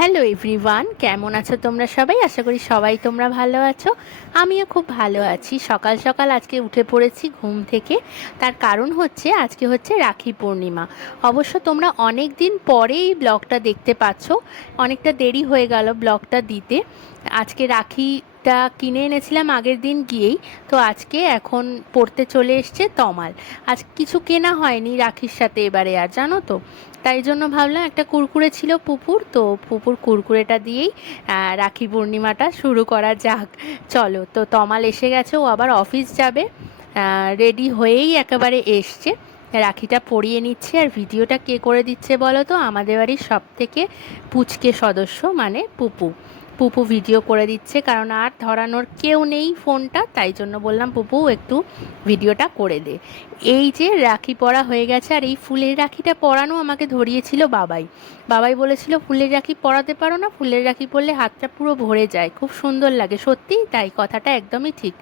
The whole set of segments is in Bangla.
হ্যালো এভরিওয়ান, কেমন আছো তোমরা সবাই? আশা করি সবাই তোমরা ভালো আছো। আমিও খুব ভালো আছি। সকাল সকাল আজকে উঠে পড়েছি ঘুম থেকে। তার কারণ হচ্ছে, আজকে হচ্ছে রাখি পূর্ণিমা। অবশ্য তোমরা অনেক দিন পরেই ব্লগটা দেখতে পাচ্ছ। অনেকটা দেরি হয়ে গেল ব্লগটা দিতে। আজকে রাখিটা কিনে এনেছিলাম আগের দিন গিয়েই, তো আজকে এখন পড়তে চলে এসছে তমাল। আজ কিছু কেনা হয়নি রাখির সাথে এবারে আর, জানো তো? তাই জন্য ভাবলাম একটা কুরকুরে ছিল পুপুর, তো পুপুর কুরকুরেটা দিয়েই রাখি পূর্ণিমাটা শুরু করা যাক। চলো, তো তমাল এসে গেছে, ও আবার অফিস যাবে রেডি হয়েই একেবারে এসছে। রাখিটা পরিয়ে নিচ্ছে, আর ভিডিওটা কে করে দিচ্ছে বলো তো? আমাদের বাড়ির সব থেকে পুচকে সদস্য মানে পুপু। পুপু ভিডিও করে দিচ্ছে, কারণ আর ধরানোর কেউ নেই ফোনটা, তাই জন্য বললাম, পুপু, একটু ভিডিওটা করে দে। এই যে রাখি পরা হয়ে গেছে, আর এই ফুলের রাখিটা পরানো আমাকে ধরিয়েছিল বাবাই। বাবাই বলেছিল, ফুলের রাখি পরাতে পারো না, ফুলের রাখি পরলে হাতটা পুরো ভরে যায়, খুব সুন্দর লাগে সত্যিই তাই কথাটা একদমই ঠিক।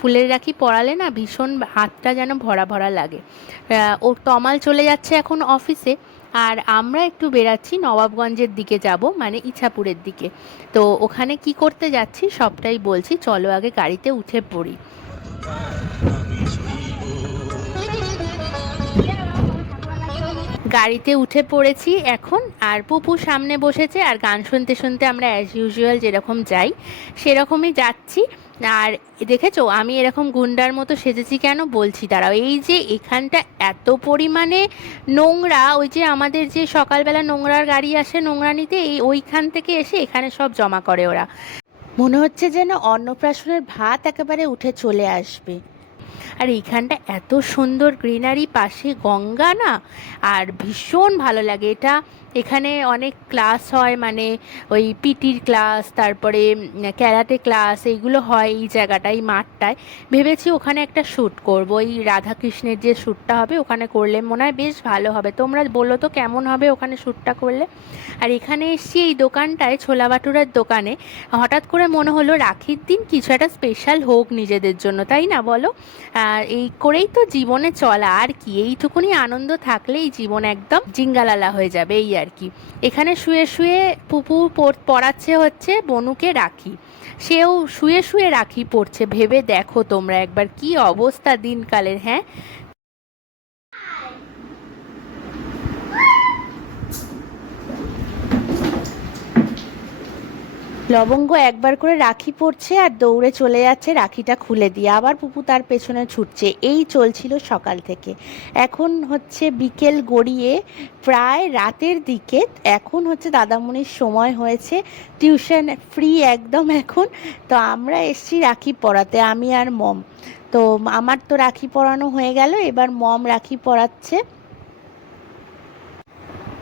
ফুলের রাখি পরালে না ভীষণ হাতটা যেন ভরা ভরা লাগে। ও তমাল চলে যাচ্ছে এখন অফিসে। আর আমরা একটু বেরাচ্ছি নবাবগঞ্জের দিকে যাব মানে ইছাপুরের দিকে। তো ওখানে কি করতে যাচ্ছি সবটাই বলছি, চলো আগে গাড়িতে উঠে পড়ি। গাড়িতে উঠে পড়েছি এখন, আর পুপু সামনে বসেছে, আর গান শুনতে শুনতে আমরা অ্যাজ ইউজুয়াল যেরকম যাই, সেরকমই যাচ্ছি। আর দেখেছ, আমি এরকম গুন্ডার মতো সেজেছি কেন বলছি? দাঁড়াও, এই যে এখানটা এত পরিমাণে নোংরা, ওই যে আমাদের যে সকালবেলা নোংরার গাড়ি আসে নোংরা নিতে এই ওইখান থেকে এসে এখানে সব জমা করে ওরা। মনে হচ্ছে যেন অন্নপ্রাশনের ভাত একেবারে উঠে চলে আসবে। আর এইখানটা এত সুন্দর গ্রিনারি, পাশে গঙ্গা না? আর ভীষণ ভালো লাগে। এটা এখানে অনেক ক্লাস হয় মানে ওই পিটির ক্লাস, তারপরে ক্যারাটে ক্লাস, এইগুলো হয় এই জায়গাটায় এই মাঠটায়। ভেবেছি ওখানে একটা শ্যুট করব। এই রাধাকৃষ্ণের যে শ্যুটটা হবে, ওখানে করলে মনে হয় বেশ ভালো হবে। তোমরা বলো তো কেমন হবে ওখানে শ্যুটটা করলে? আর এখানে এসছি এই দোকানটায় ছোলা বাটুরার দোকানে। হঠাৎ করে মনে হলো রাখির দিন কিছু একটা স্পেশাল হোক নিজেদের জন্য, তাই না বলো? আর এই করেই তো জীবনে চলা, আর কি? এইটুকুনি আনন্দ থাকলেই জীবন একদম জিঙ্গালালা হয়ে যাবে, এই আর কি। এখানে শুয়ে শুয়ে পুপু পড়- পড়াচ্ছে হচ্ছে বনুকে রাখি। সেও শুয়ে শুয়ে রাখি পড়ছে, ভেবে দেখো তোমরা একবার কি অবস্থা দিনকালের হ্যাঁ? লবঙ্গ একবার করে রাখি পড়ছে আর দৌড়ে চলে যাচ্ছে রাখিটা খুলে দিয়ে। আবার পুপু তার পেছনে ছুটছে। এই চলছিল সকাল থেকে। এখন হচ্ছে বিকেল গড়িয়ে প্রায় রাতের দিকে এখন হচ্ছে দাদামণির সময় হয়েছে। টিউশন ফ্রি একদম এখন। তো আমরা এসছি রাখি পড়াতে, আমি আর মম। তো আমার তো রাখি পরানো হয়ে গেল। এবার মম রাখি পরাচ্ছে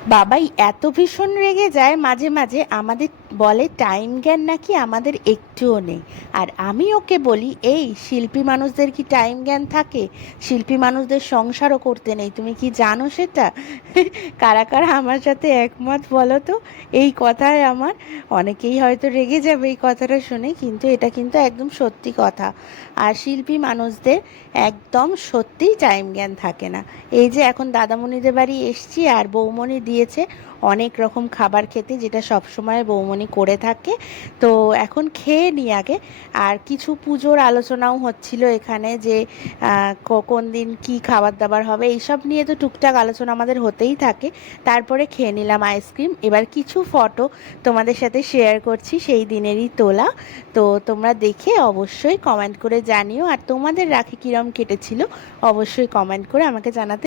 বাবাই এত ভীষণ রেগে যায় মাঝে মাঝে আমাদের বলে, টাইম জ্ঞান নাকি আমাদের একটুও নেই। আর আমি ওকে বলি, এই শিল্পী মানুষদের কি টাইম জ্ঞান থাকে? শিল্পী মানুষদের সংসারও করতে নেই। তুমি কি জানো সেটা? কারা কারা আমার সাথে একমত বলো তো? এই কথায় আমার অনেকেই হয়তো রেগে যাবে এই কথাটা শুনে, কিন্তু এটা কিন্তু একদম সত্যি কথা। আর শিল্পী মানুষদের একদম সত্যিই টাইম জ্ঞান থাকে না। এই যে এখন দাদামণিদের বাড়ি এসছি আর বৌমণি দিয়েছে। অনেক রকম খাবার খেতে, যেটা সবসময় বৌমণি করে থাকে। তো এখন খেয়ে নিই আগে। আর কিছু পুজোর আলোচনাও হচ্ছিল এখানে যে কোন দিন কি খাবার দাবার হবে, এইসব নিয়ে তো টুকটাক আলোচনা আমাদের হতেই থাকে। তারপরে খেয়ে নিলাম আইসক্রিম। এবার কিছু ফটো তোমাদের সাথে শেয়ার করছি সেই দিনেরই তোলা। তো তোমরা দেখে অবশ্যই কমেন্ট করে জানিও। আর তোমাদের রাখি কিরম কেটেছিল, অবশ্যই কমেন্ট করে আমাকে জানাতে